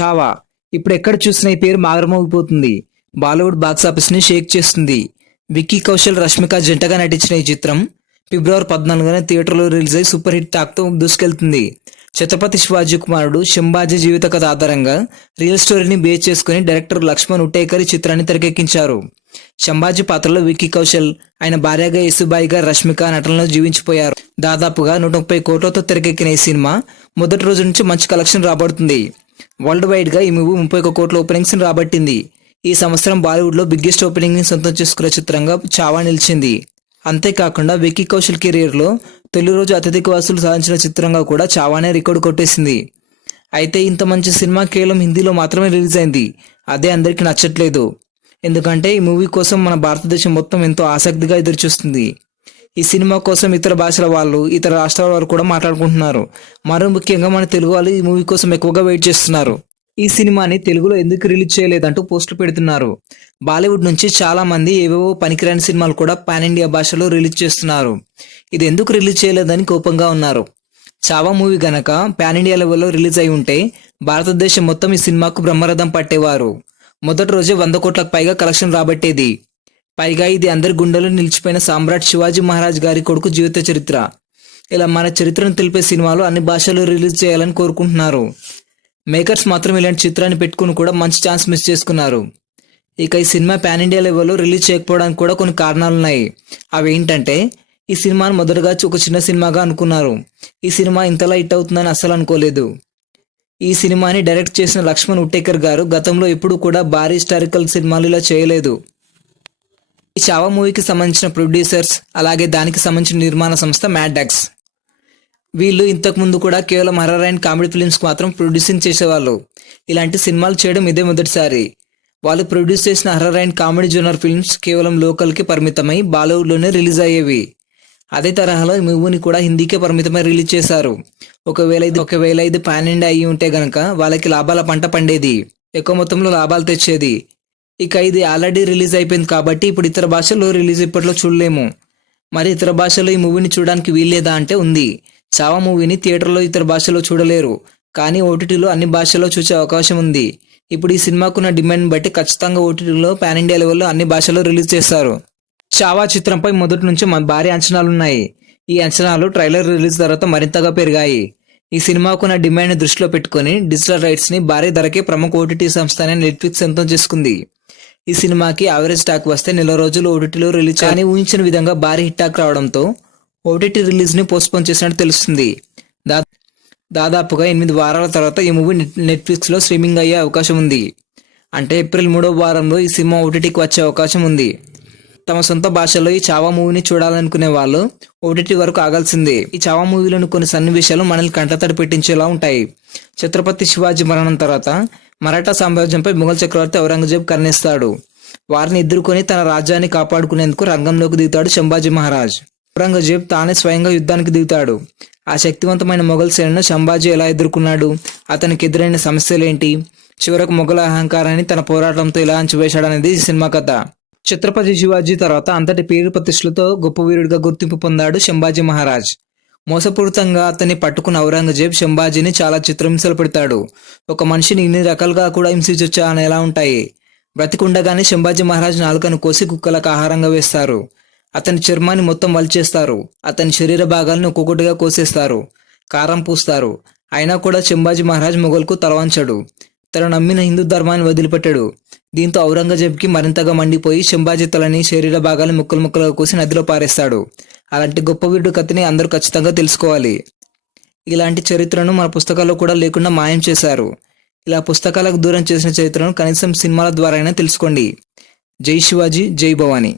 చావా ఇప్పుడు ఎక్కడ చూసినా ఈ పేరు మాగరమోగిపోతుంది. బాలీవుడ్ బాక్సాఫీస్ ని షేక్ చేస్తుంది. విక్కీ కౌశల్, రష్మిక జంటగా నటించిన ఈ చిత్రం ఫిబ్రవరి 14న థియేటర్లో రిలీజ్ అయి సూపర్ హిట్ టాక్ తో దూసుకెళ్తుంది. ఛత్రపతి శివాజీ కుమారుడు శంభాజీ జీవిత కథ ఆధారంగా రియల్ స్టోరీని బేస్ చేసుకుని డైరెక్టర్ లక్ష్మణ్ ఉట్టేకర్ ఈ చిత్రాన్ని తెరకెక్కించారు. శంభాజీ పాత్రలో విక్కీ కౌశల్, ఆయన భార్యగా యేసుబాయిగా రష్మిక నటనలో జీవించిపోయారు. దాదాపుగా 130 కోట్లతో తెరకెక్కిన ఈ సినిమా మొదటి రోజు నుంచి మంచి కలెక్షన్ రాబడుతుంది. వరల్డ్ వైడ్ గా ఈ మూవీ 31 కోట్ల ఓపెనింగ్స్ రాబట్టింది. ఈ సంవత్సరం బాలీవుడ్ లో బిగ్గెస్ట్ ఓపెనింగ్ ని సొంతం చేసుకున్న చిత్రంగా చావా నిలిచింది. అంతేకాకుండా విక్కీ కౌశల్ కెరీర్ లో తొలి రోజు అత్యధిక వసూలు సాధించిన చిత్రంగా కూడా చావానే రికార్డు కొట్టేసింది. అయితే ఇంత మంచి సినిమా కేవలం హిందీలో మాత్రమే రిలీజ్ అయింది. అదే అందరికీ నచ్చట్లేదు. ఎందుకంటే ఈ మూవీ కోసం మన భారతదేశం మొత్తం ఎంతో ఆసక్తిగా ఎదురుచూస్తుంది. ఈ సినిమా కోసం ఇతర భాషల వాళ్ళు, ఇతర రాష్ట్రాల వాళ్ళు కూడా మాట్లాడుకుంటున్నారు. మరో ముఖ్యంగా మన తెలుగు వాళ్ళు ఈ మూవీ కోసం ఎక్కువగా వెయిట్ చేస్తున్నారు. ఈ సినిమాని తెలుగులో ఎందుకు రిలీజ్ చేయలేదంటూ పోస్టులు పెడుతున్నారు. బాలీవుడ్ నుంచి చాలా మంది ఏవేవో పనికిరాని సినిమాలు కూడా పాన్ ఇండియా భాషలో రిలీజ్ చేస్తున్నారు. ఇది ఎందుకు రిలీజ్ చేయలేదని కోపంగా ఉన్నారు. చావా మూవీ గనక పాన్ ఇండియా లెవెల్లో రిలీజ్ అయి ఉంటే భారతదేశం మొత్తం ఈ సినిమాకు బ్రహ్మరథం పట్టేవారు. మొదటి రోజే 100 కోట్లకు పైగా కలెక్షన్ రాబట్టేది. పైగా ఇది అందరి గుండెలో నిలిచిపోయిన సామ్రాట్ శివాజీ మహారాజ్ గారి కొడుకు జీవిత చరిత్ర. ఇలా మన చరిత్రను తెలిపే సినిమాలు అన్ని భాషల్లో రిలీజ్ చేయాలని కోరుకుంటున్నారు. మేకర్స్ మాత్రం ఇలాంటి చిత్రాన్ని పెట్టుకుని కూడా మంచి ఛాన్స్ మిస్ చేసుకున్నారు. ఇక ఈ సినిమా పాన్ ఇండియా లెవెల్లో రిలీజ్ చేయకపోవడానికి కూడా కొన్ని కారణాలున్నాయి. అవి ఏంటంటే, ఈ సినిమాను మొదటగా ఒక చిన్న సినిమాగా అనుకున్నారు. ఈ సినిమా ఇంతలా హిట్ అవుతుందని అస్సలు అనుకోలేదు. ఈ సినిమాని డైరెక్ట్ చేసిన లక్ష్మణ్ ఉట్టేకర్ గారు గతంలో ఎప్పుడూ కూడా భారీ హిస్టారికల్ సినిమాలు ఇలా చేయలేదు. ఈ చావా మూవీకి సంబంధించిన ప్రొడ్యూసర్స్, అలాగే దానికి సంబంధించిన నిర్మాణ సంస్థ మ్యాడ్డాక్స్. వీళ్ళు ఇంతకు ముందు కూడా కేవలం హర్రర్ అండ్ కామెడీ ఫిల్మ్స్ మాత్రం ప్రొడ్యూసింగ్ చేసేవాళ్ళు. ఇలాంటి సినిమాలు చేయడం ఇదే మొదటిసారి. వాళ్ళు ప్రొడ్యూస్ చేసిన horror and comedy genre films కేవలం లోకల్కి పరిమితమై బాలీవుడ్లోనే రిలీజ్ అయ్యేవి. అదే తరహాలో ఈ మూవీని కూడా హిందీకే పరిమితమై రిలీజ్ చేశారు. ఒకవేళ ఇది పాన్ ఇండియా అయ్యి ఉంటే గనక వాళ్ళకి లాభాల పంట పండేది, ఎక్కువ మొత్తంలో లాభాలు తెచ్చేది. ఇక ఇది ఆల్రెడీ రిలీజ్ అయిపోయింది కాబట్టి ఇప్పుడు ఇతర భాషల్లో రిలీజ్ ఇప్పట్లో చూడలేము. మరి ఇతర భాషల్లో ఈ మూవీని చూడడానికి వీల్లేదా అంటే ఉంది. చావా మూవీని థియేటర్లో ఇతర భాషలో చూడలేరు, కానీ ఓటీటీలో అన్ని భాషల్లో చూసే అవకాశం ఉంది. ఇప్పుడు ఈ సినిమాకున్న డిమాండ్ బట్టి ఖచ్చితంగా ఓటీటీలో పాన్ ఇండియా లెవెల్లో అన్ని భాషల్లో రిలీజ్ చేస్తారు. చావా చిత్రంపై మొదటి నుంచి భారీ అంచనాలున్నాయి. ఈ అంచనాలు ట్రైలర్ రిలీజ్ తర్వాత మరింతగా పెరిగాయి. ఈ సినిమాకున్న డిమాండ్ దృష్టిలో పెట్టుకుని డిజిటల్ రైట్స్ ని భారీ ధరకే ప్రముఖ ఓటీటీ సంస్థ అయిన నెట్ఫ్లిక్స్ సొంతం చేసుకుంది. ఈ సినిమాకి యావరేజ్ టాక్ వస్తే నెల రోజులు ఓటీటీలో రిలీజ్ కానీ ఊహించిన విధంగా భారీ హిట్ టాక్ రావడంతో ఓటీటీ రిలీజ్ ని పోస్ట్పోన్ చేసినట్టు తెలుస్తుంది. దాదాపుగా 8 వారాల తర్వాత ఈ మూవీ నెట్ఫ్లిక్స్ లో స్ట్రీమింగ్ అయ్యే అవకాశం ఉంది. అంటే ఏప్రిల్ 3వ వారంలో ఈ సినిమా ఓటీటీకి వచ్చే అవకాశం ఉంది. తమ సొంత భాషలో ఈ చావా మూవీని చూడాలనుకునే వాళ్ళు ఓటీటీ వరకు ఆగాల్సిందే. ఈ చావా మూవీలోని కొన్ని సన్నివేశాలు మనల్ని కంటతడి పెట్టించేలా ఉంటాయి. ఛత్రపతి శివాజీ మరణం తర్వాత మరాఠా సామ్రాజ్యంపై మొఘల్ చక్రవర్తి ఔరంగజేబ్ కన్నేస్తాడు. వారిని ఎదుర్కొని తన రాజ్యాన్ని కాపాడుకునేందుకు రంగంలోకి దిగుతాడు శంభాజీ మహారాజ్. ఔరంగజేబ్ తానే స్వయంగా యుద్ధానికి దిగుతాడు. ఆ శక్తివంతమైన మొఘల్ సేనను శంభాజీ ఎలా ఎదుర్కొన్నాడు, అతనికి ఎదురైన సమస్యలేంటి, చివరకు మొఘల్ అహంకారాన్ని తన పోరాటంతో ఎలా అంచివేశాడనేది ఈ సినిమా కథ. ఛత్రపతి శివాజీ తర్వాత అంతటి పేరు ప్రతిష్టలతో గొప్ప వీరుడిగా గుర్తింపు పొందాడు శంభాజీ మహారాజ్. మోసపూరితంగా అతన్ని పట్టుకున్న ఔరంగజేబ్ శంభాజీని చాలా చిత్రహింసలు పెడతాడు. ఒక మనిషిని ఇన్ని రకాలుగా కూడా హింసించొచ్చా అని ఎలా ఉంటాయి. బ్రతికుండగానే శంభాజీ మహారాజ్ నాలుకను కోసి కుక్కలకు ఆహారంగా వేస్తారు. అతని చర్మాన్ని మొత్తం వలిచేస్తారు. అతని శరీర భాగాలను ఒక్కొక్కటిగా కోసేస్తారు, కారం పూస్తారు. అయినా కూడా శంభాజీ మహారాజ్ మొఘల్కు తలవంచడు. తను నమ్మిన హిందూ ధర్మాన్ని వదిలిపెట్టాడు. దీంతో ఔరంగజేబ్కి మరింతగా మండిపోయి శంభాజీ తలని, శరీర భాగాలను ముక్కలు ముక్కలుగా కోసి నదిలో పారేస్తాడు. అలాంటి గొప్ప వీరుడి కథని అందరూ ఖచ్చితంగా తెలుసుకోవాలి. ఇలాంటి చరిత్రను మన పుస్తకాల్లో కూడా లేకుండా మాయం చేశారు. ఇలా పుస్తకాలకు దూరం చేసిన చరిత్రను కనీసం సినిమాల ద్వారా అయినా తెలుసుకోండి. జై శివాజీ, జై భవానీ.